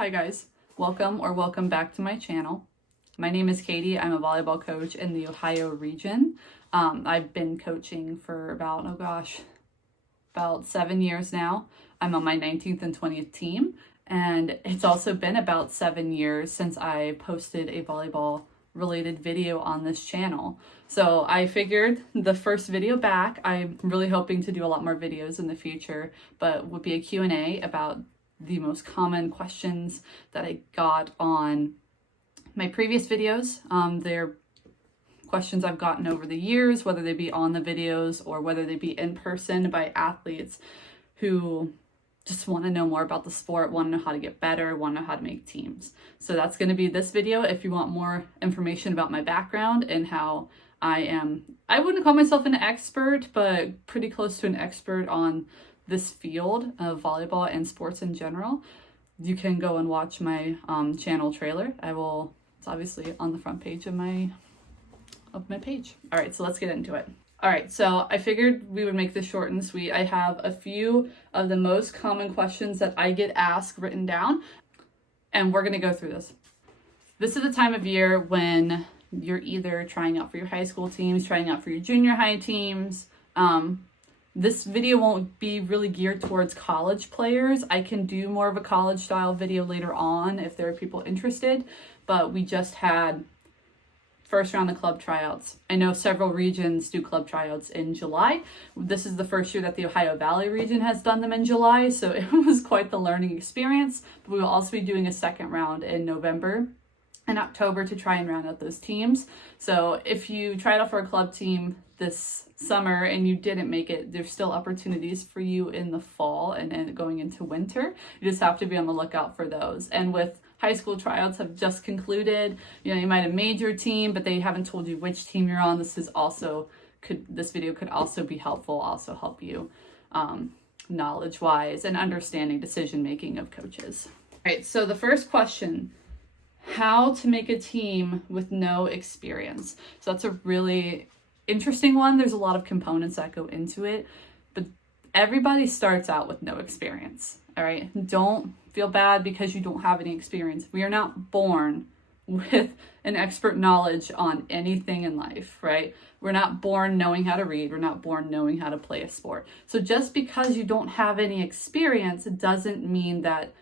Hi guys, welcome back to my channel. My name is Katie. I'm a volleyball coach in the Ohio region. I've been coaching for about 7 years now. I'm on my 19th and 20th team, and it's also been about 7 years since I posted a volleyball related video on this channel. So I figured the first video back, I'm really hoping to do a lot more videos in the future, but would be a Q&A about the most common questions that I got on my previous videos. They're questions I've gotten over the years, whether they be on the videos or whether they be in person by athletes who just want to know more about the sport, want to know how to get better, want to know how to make teams. So that's going to be this video. If you want more information about my background and how I wouldn't call myself an expert, but pretty close to an expert on this field of volleyball and sports in general, you can go and watch my channel trailer. It's obviously on the front page of my page. All right, so let's get into it. All right, so I figured we would make this short and sweet. I have a few of the most common questions that I get asked written down, and we're gonna go through this. This is the time of year when you're either trying out for your high school teams, trying out for your junior high teams. This video won't be really geared towards college players. I can do more of a college style video later on if there are people interested, but we just had first round of club tryouts. I know several regions do club tryouts in July. This is the first year that the Ohio Valley region has done them in July, so it was quite the learning experience. But we will also be doing a second round in November and October to try and round out those teams. So if you tried out for a club team this summer and you didn't make it, there's still opportunities for you in the fall and going into winter. You just have to be on the lookout for those. And with high school tryouts have just concluded, you might have made your team, but they haven't told you which team you're on. This video could also be helpful, also help you knowledge-wise and understanding decision-making of coaches. All right, so the first question, how to make a team with no experience. So that's a really interesting one. There's a lot of components that go into it, but everybody starts out with no experience. All right, don't feel bad because you don't have any experience. We are not born with an expert knowledge on anything in life, right? We're not born knowing how to read. We're not born knowing how to play a sport. So just because you don't have any experience, it doesn't mean that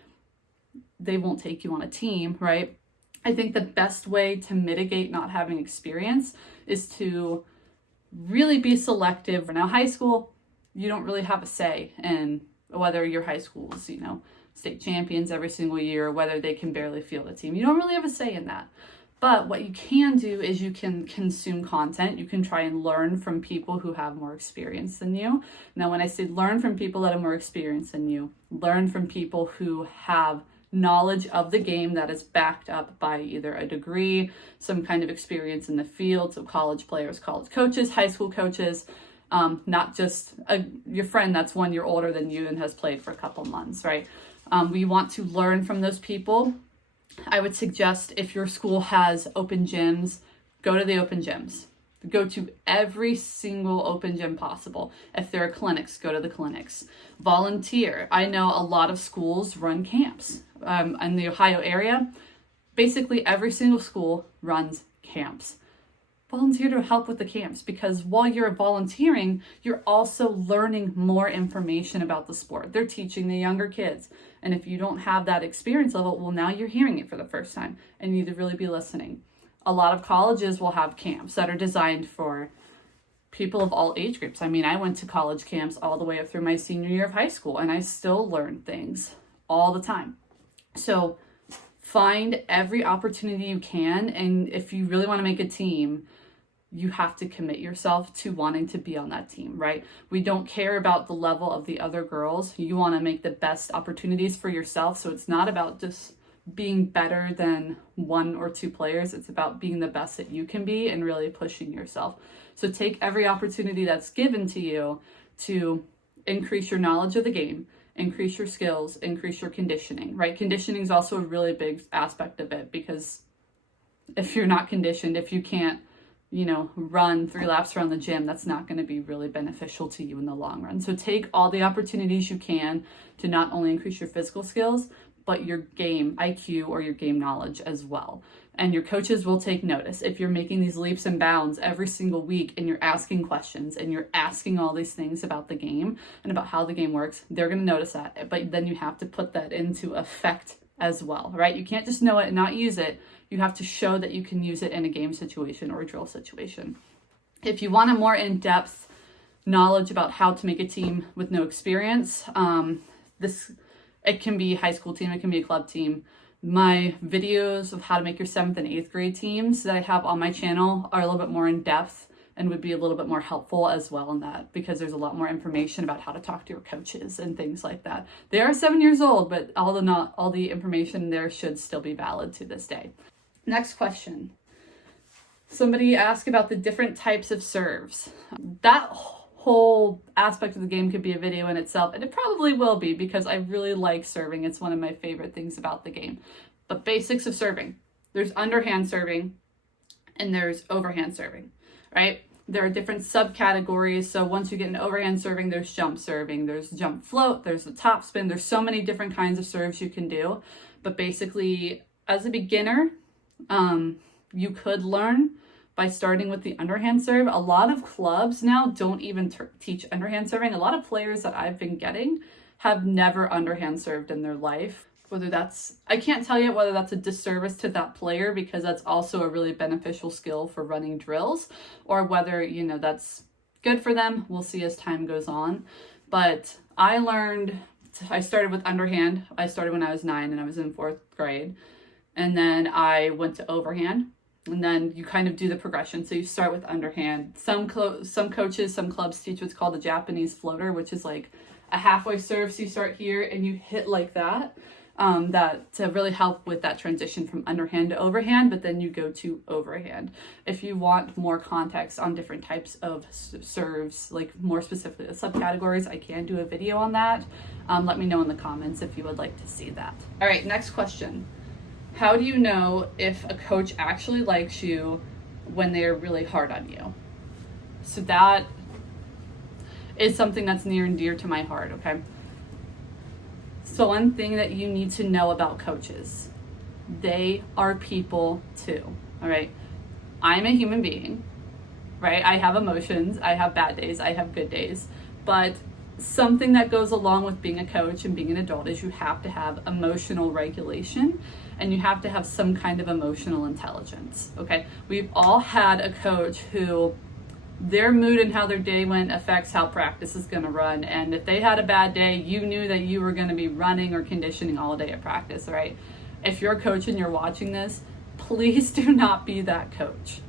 they won't take you on a team, right? I think the best way to mitigate not having experience is to really be selective. Now, high school, you don't really have a say in whether your high school is, state champions every single year, or whether they can barely field a team. You don't really have a say in that. But what you can do is you can consume content. You can try and learn from people who have more experience than you. Now, when I say learn from people that have more experience than you, learn from people who have knowledge of the game that is backed up by either a degree, some kind of experience in the field, so college players, college coaches, high school coaches, not just your friend that's 1 year older than you and has played for a couple months, right? We want to learn from those people. I would suggest if your school has open gyms, go to the open gyms. Go to every single open gym possible. If there are clinics, go to the clinics. Volunteer. I know a lot of schools run camps. In the Ohio area, basically every single school runs camps. Volunteer to help with the camps, because while you're volunteering, you're also learning more information about the sport. They're teaching the younger kids. And if you don't have that experience level, well, now you're hearing it for the first time and you need to really be listening. A lot of colleges will have camps that are designed for people of all age groups. I mean, I went to college camps all the way up through my senior year of high school, and I still learn things all the time. So find every opportunity you can, and if you really want to make a team, you have to commit yourself to wanting to be on that team, right? We don't care about the level of the other girls. You want to make the best opportunities for yourself, so it's not about just being better than 1 or 2 players. It's about being the best that you can be and really pushing yourself. So take every opportunity that's given to you to increase your knowledge of the game, increase your skills, increase your conditioning, right? Conditioning is also a really big aspect of it, because if you're not conditioned, if you can't run 3 laps around the gym, that's not going to be really beneficial to you in the long run. So take all the opportunities you can to not only increase your physical skills, but your game IQ or your game knowledge as well. And your coaches will take notice. If you're making these leaps and bounds every single week and you're asking questions and you're asking all these things about the game and about how the game works, they're going to notice that. But then you have to put that into effect as well, right? You can't just know it and not use it. You have to show that you can use it in a game situation or a drill situation. If you want a more in-depth knowledge about how to make a team with no experience, it can be a high school team, it can be a club team. My videos of how to make your 7th and 8th grade teams that I have on my channel are a little bit more in depth and would be a little bit more helpful as well in that, because there's a lot more information about how to talk to your coaches and things like that. They are 7 years old, but all the information there should still be valid to this day. Next question. Somebody asked about the different types of serves. That whole aspect of the game could be a video in itself, and it probably will be, because I really like serving. It's one of my favorite things about the game. But basics of serving. There's underhand serving and there's overhand serving, right? There are different subcategories. So once you get into overhand serving, there's jump serving, there's jump float, there's the top spin. There's so many different kinds of serves you can do. But basically, as a beginner, you could learn by starting with the underhand serve. A lot of clubs now don't even teach underhand serving. A lot of players that I've been getting have never underhand served in their life. I can't tell you whether that's a disservice to that player, because that's also a really beneficial skill for running drills, or whether, that's good for them. We'll see as time goes on. But I started with underhand. I started when I was 9 and I was in 4th grade. And then I went to overhand. And then you kind of do the progression. So you start with underhand. Some coaches, some clubs teach what's called the Japanese floater, which is like a halfway serve. So you start here and you hit like that. That to really help with that transition from underhand to overhand, but then you go to overhand. If you want more context on different types of serves, like more specifically the subcategories, I can do a video on that. Let me know in the comments if you would like to see that. All right, next question. How do you know if a coach actually likes you when they're really hard on you? So that is something that's near and dear to my heart, okay? So one thing that you need to know about coaches, they are people too, all right? I'm a human being, right? I have emotions, I have bad days, I have good days, but something that goes along with being a coach and being an adult is you have to have emotional regulation, and you have to have some kind of emotional intelligence, okay? We've all had a coach who their mood and how their day went affects how practice is going to run. And if they had a bad day, you knew that you were going to be running or conditioning all day at practice, right? If you're a coach and you're watching this, please do not be that coach,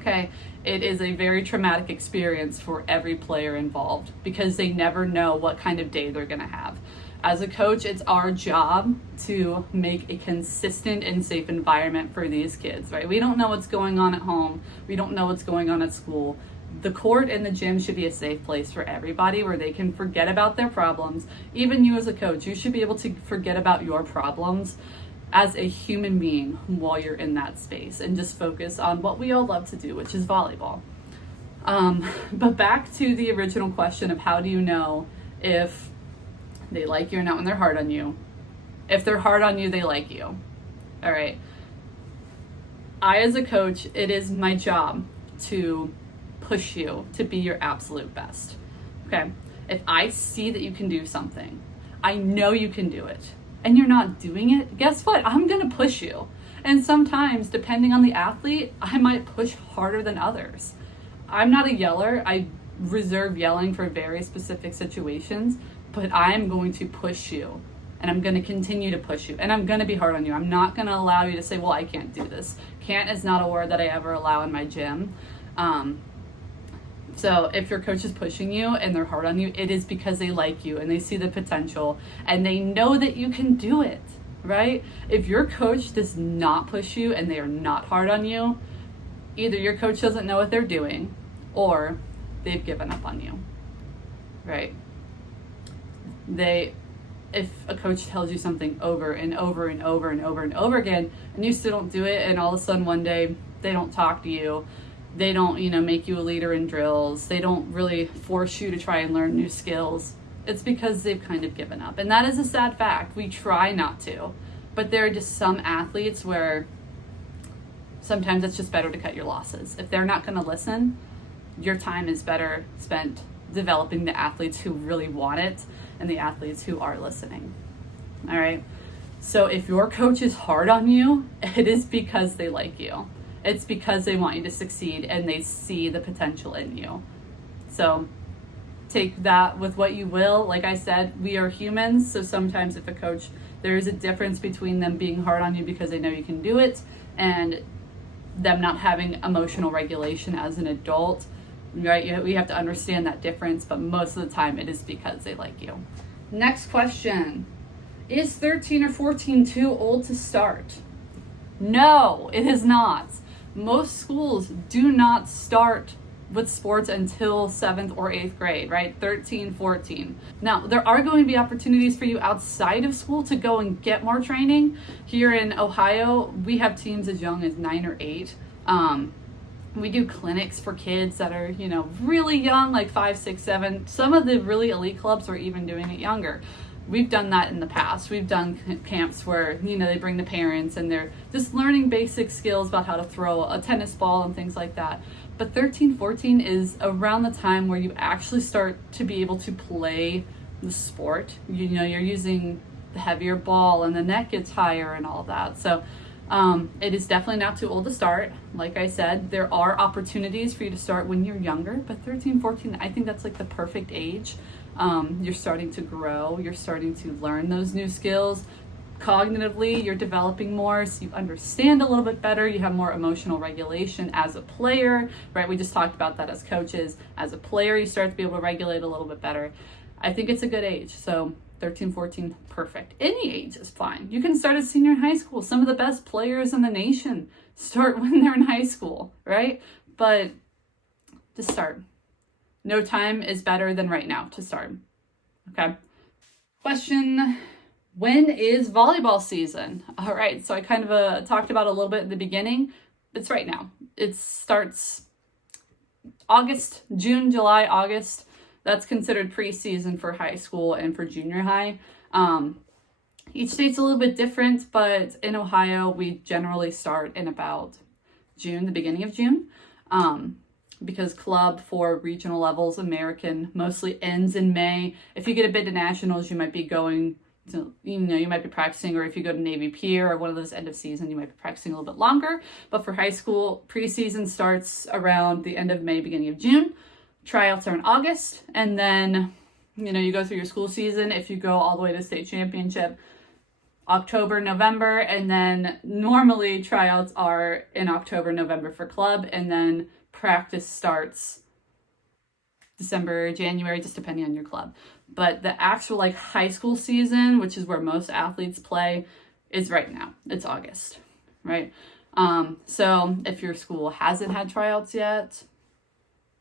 okay? It is a very traumatic experience for every player involved, because they never know what kind of day they're going to have. As a coach, it's our job to make a consistent and safe environment for these kids, right? We don't know what's going on at home. We don't know what's going on at school. The court and the gym should be a safe place for everybody where they can forget about their problems. Even you as a coach, you should be able to forget about your problems as a human being while you're in that space and just focus on what we all love to do, which is volleyball. But back to the original question of how do you know if they like you or not when they're hard on you. If they're hard on you, they like you. All right. I, as a coach, it is my job to push you to be your absolute best. Okay. If I see that you can do something, I know you can do it, and you're not doing it, guess what? I'm going to push you. And sometimes, depending on the athlete, I might push harder than others. I'm not a yeller. I reserve yelling for very specific situations, but I'm going to push you, and I'm going to continue to push you, and I'm going to be hard on you. I'm not going to allow you to say, well, I can't do this. Can't is not a word that I ever allow in my gym. So if your coach is pushing you and they're hard on you, it is because they like you and they see the potential and they know that you can do it, right? If your coach does not push you and they are not hard on you, either your coach doesn't know what they're doing or they've given up on you, right? If a coach tells you something over and over and over and over and over again, and you still don't do it, and all of a sudden one day they don't talk to you, They don't, make you a leader in drills. They don't really force you to try and learn new skills. It's because they've kind of given up. And that is a sad fact. We try not to. But there are just some athletes where sometimes it's just better to cut your losses. If they're not going to listen, your time is better spent developing the athletes who really want it and the athletes who are listening. All right. So if your coach is hard on you, it is because they like you. It's because they want you to succeed and they see the potential in you. So take that with what you will. Like I said, we are humans. So sometimes if a coach, there is a difference between them being hard on you because they know you can do it and them not having emotional regulation as an adult, right? We have to understand that difference, but most of the time it is because they like you. Next question. Is 13 or 14 too old to start? No, it is not. Most schools do not start with sports until 7th or 8th grade, right? 13, 14. Now, there are going to be opportunities for you outside of school to go and get more training. Here in Ohio, we have teams as young as 9 or 8. We do clinics for kids that are, really young, like 5, 6, 7. Some of the really elite clubs are even doing it younger. We've done that in the past. We've done camps where, they bring the parents and they're just learning basic skills about how to throw a tennis ball and things like that. But 13, 14 is around the time where you actually start to be able to play the sport. You're using the heavier ball and the net gets higher and all that. So it is definitely not too old to start. Like I said, there are opportunities for you to start when you're younger, but 13, 14, I think that's like the perfect age. You're starting to grow, you're starting to learn those new skills. Cognitively, you're developing more, so you understand a little bit better, you have more emotional regulation as a player, right? We just talked about that as coaches. As a player, you start to be able to regulate a little bit better. I think it's a good age, so 13, 14, perfect. Any age is fine. You can start at senior high school. Some of the best players in the nation start when they're in high school, right? But just start. No time is better than right now to start. Okay. Question, when is volleyball season? All right. So I kind of talked about it a little bit in the beginning. It's right now. It starts August, June, July, August. That's considered preseason for high school and for junior high. Each state's a little bit different, but in Ohio, we generally start in about June, the beginning of June. Because club for regional levels, American, mostly ends in May. If you get a bid to nationals, you might be going to, you might be practicing, or if you go to Navy Pier or one of those end of season, you might be practicing a little bit longer. But for high school, preseason starts around the end of May, beginning of June. Tryouts are in August. And then, you go through your school season. If you go all the way to state championship, October, November, and then normally tryouts are in October, November for club, and then practice starts December, January, just depending on your club. But the actual high school season, which is where most athletes play, is right now. It's August, right? So if your school hasn't had tryouts yet,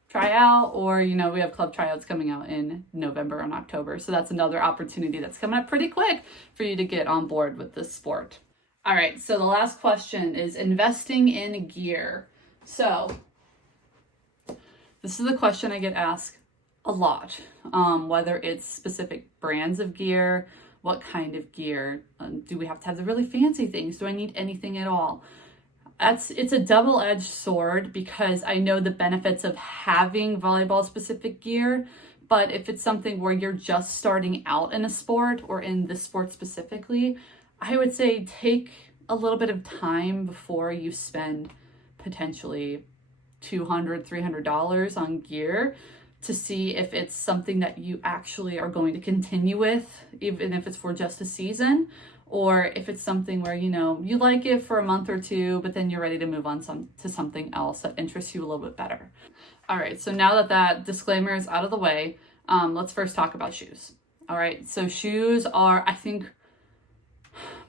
try out, or, we have club tryouts coming out in November and October. So that's another opportunity that's coming up pretty quick for you to get on board with this sport. All right. So the last question is investing in gear. So this is a question I get asked a lot, whether it's specific brands of gear, what kind of gear, do we have to have the really fancy things? Do I need anything at all? It's a double-edged sword, because I know the benefits of having volleyball specific gear, but if it's something where you're just starting out in a sport or in this sport specifically, I would say take a little bit of time before you spend potentially $200, $300 on gear to see if it's something that you actually are going to continue with, even if it's for just a season, or if it's something where, you like it for a month or two, but then you're ready to move on to something else that interests you a little bit better. All right, so now that disclaimer is out of the way, let's first talk about shoes. All right, so shoes are, I think,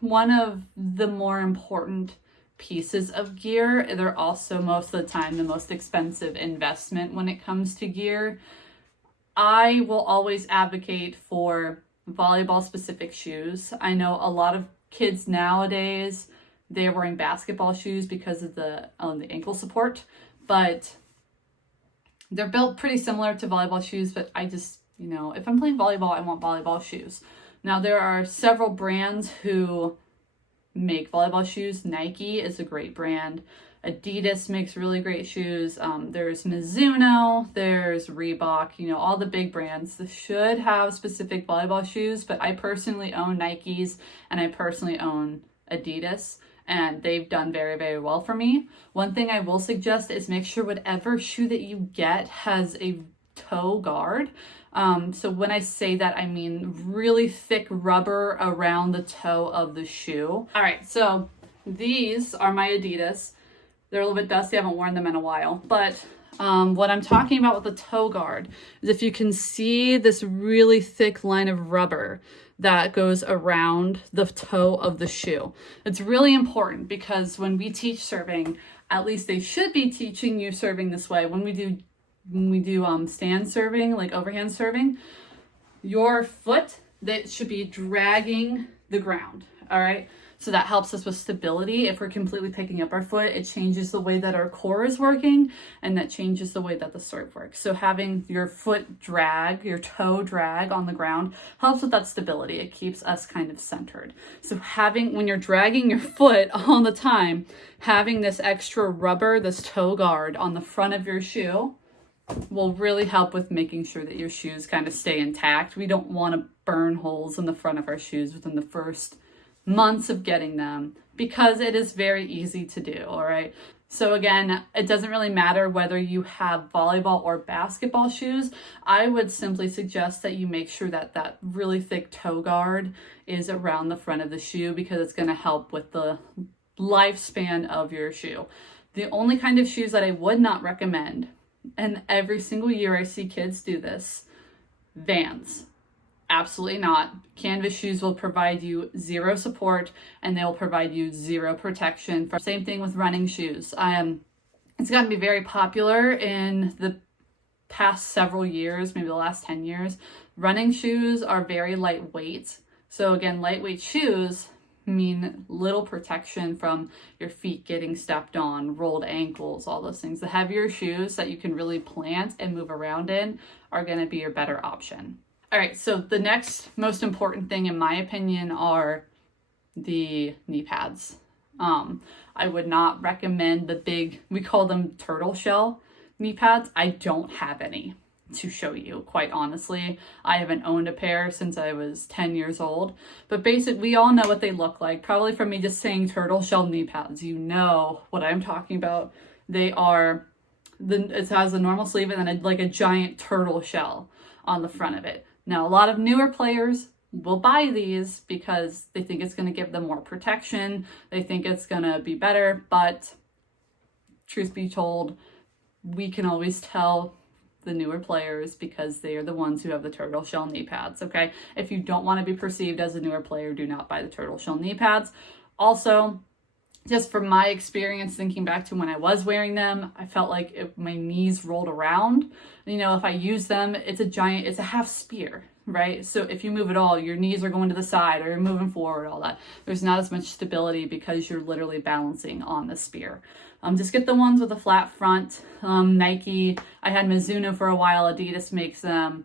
one of the more important pieces of gear. They're also most of the time the most expensive investment when it comes to gear. I will always advocate for volleyball specific shoes. I know a lot of kids nowadays, they're wearing basketball shoes because of the ankle support, but they're built pretty similar to volleyball shoes, but I just, if I'm playing volleyball, I want volleyball shoes. Now, there are several brands who make volleyball shoes. Nike is a great brand. Adidas makes really great shoes. There's Mizuno, there's Reebok, all the big brands. They should have specific volleyball shoes, but I personally own Nikes and I personally own Adidas, and they've done very, very well for me. One thing I will suggest is make sure whatever shoe that you get has a toe guard. So when I say that, I mean really thick rubber around the toe of the shoe. All right, so these are my Adidas. They're a little bit dusty. I haven't worn them in a while. But what I'm talking about with the toe guard is if you can see this really thick line of rubber that goes around the toe of the shoe. It's really important because when we teach serving, at least they should be teaching you serving this way. When we do stand serving, like overhand serving, your foot, that should be dragging the ground, all right? So that helps us with stability. If we're completely picking up our foot, it changes the way that our core is working, and that changes the way that the serve works. So having your foot drag, your toe drag on the ground helps with that stability. It keeps us kind of centered. So when you're dragging your foot all the time, having this extra rubber, this toe guard on the front of your shoe will really help with making sure that your shoes kind of stay intact. We don't want to burn holes in the front of our shoes within the first months of getting them, because it is very easy to do, all right? So again, it doesn't really matter whether you have volleyball or basketball shoes. I would simply suggest that you make sure that that really thick toe guard is around the front of the shoe, because it's going to help with the lifespan of your shoe. The only kind of shoes that I would not recommend, and every single year I see kids do this, Vans. Absolutely not. Canvas shoes will provide you zero support, and they will provide you zero protection. Same thing with running shoes. It's gotten to be very popular in the past several years, maybe the last 10 years. Running shoes are very lightweight. So again, lightweight shoes mean little protection from your feet getting stepped on, rolled ankles, all those things. The heavier shoes that you can really plant and move around in are going to be your better option. All right, so the next most important thing, in my opinion, are the knee pads. I would not recommend the big, we call them turtle shell knee pads. I don't have any to show you, quite honestly. I haven't owned a pair since I was 10 years old. But basically, we all know what they look like. Probably from me just saying turtle shell knee pads, you know what I'm talking about. They are, it has a normal sleeve and then like a giant turtle shell on the front of it. Now, a lot of newer players will buy these because they think it's going to give them more protection. They think it's going to be better, but truth be told, we can always tell the newer players because they are the ones who have the turtle shell knee pads, okay? If you don't want to be perceived as a newer player, do not buy the turtle shell knee pads. Also, just from my experience, thinking back to when I was wearing them, I felt like if my knees rolled around, if I use them, it's a half spear, right? So if you move at all, your knees are going to the side or you're moving forward, all that. There's not as much stability because you're literally balancing on the spear. Just get the ones with a flat front. Nike, I had Mizuno for a while, Adidas makes them.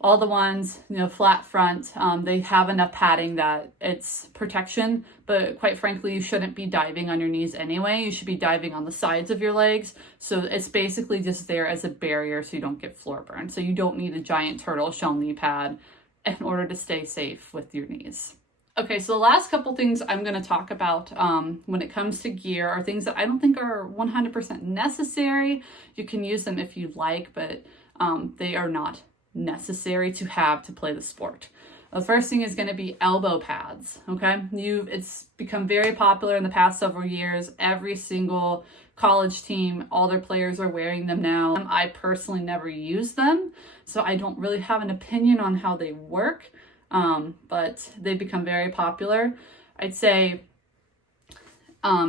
All the ones, flat front, they have enough padding that it's protection, but quite frankly, you shouldn't be diving on your knees anyway. You should be diving on the sides of your legs. So it's basically just there as a barrier so you don't get floor burn. So you don't need a giant turtle shell knee pad in order to stay safe with your knees. Okay, so the last couple things I'm going to talk about when it comes to gear are things that I don't think are 100% necessary. You can use them if you like, but they are not necessary to have to play the sport. The first thing is going to be elbow pads, okay? It's become very popular in the past several years. Every single college team, all their players are wearing them now. I personally never use them, so I don't really have an opinion on how they work, but they've become very popular. I'd say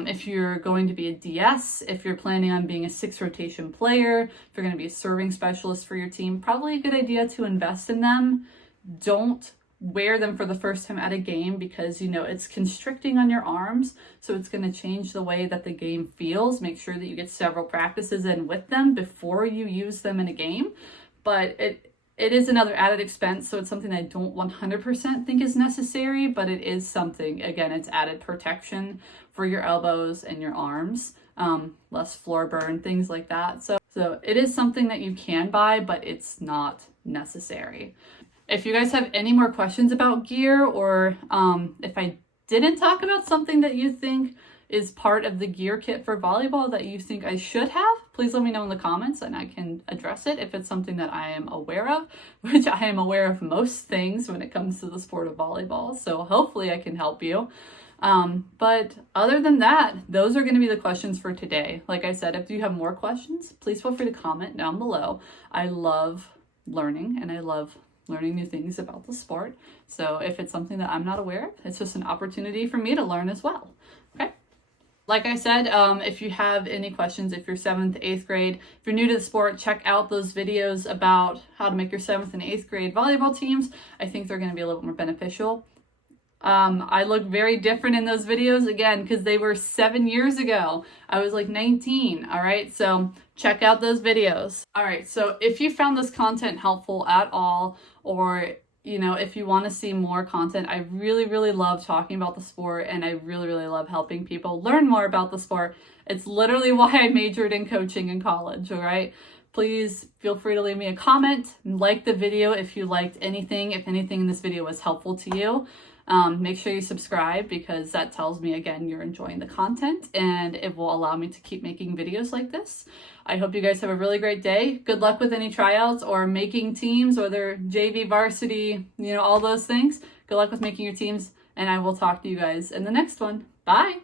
if you're going to be a DS, if you're planning on being a 6-rotation player, if you're going to be a serving specialist for your team, probably a good idea to invest in them. Don't wear them for the first time at a game because, you know, it's constricting on your arms. So it's going to change the way that the game feels. Make sure that you get several practices in with them before you use them in a game. But it is another added expense, so it's something I don't 100% think is necessary, but it is something. Again, it's added protection for your elbows and your arms, less floor burn, things like that. So it is something that you can buy, but it's not necessary. If you guys have any more questions about gear, or if I didn't talk about something that you think is part of the gear kit for volleyball that you think I should have, please let me know in the comments and I can address it if it's something that I am aware of, which I am aware of most things when it comes to the sport of volleyball. So hopefully I can help you. But other than that, those are going to be the questions for today. Like I said, if you have more questions, please feel free to comment down below. I love learning and I love learning new things about the sport. So if it's something that I'm not aware of, it's just an opportunity for me to learn as well. Okay. Like I said, if you have any questions, if you're 7th, 8th grade, if you're new to the sport, check out those videos about how to make your 7th and 8th grade volleyball teams. I think they're going to be a little bit more beneficial. I look very different in those videos, again, because they were 7 years ago. I was like 19, all right? So check out those videos. All right, so if you found this content helpful at all, or you know, if you want to see more content, I really, really love talking about the sport, and I really, really love helping people learn more about the sport. It's literally why I majored in coaching in college, all right? Please feel free to leave me a comment, like the video if you liked anything, if anything in this video was helpful to you. Make sure you subscribe because that tells me, again, you're enjoying the content and it will allow me to keep making videos like this. I hope you guys have a really great day. Good luck with any tryouts or making teams, whether JV, varsity, you know, all those things. Good luck with making your teams, and I will talk to you guys in the next one. Bye!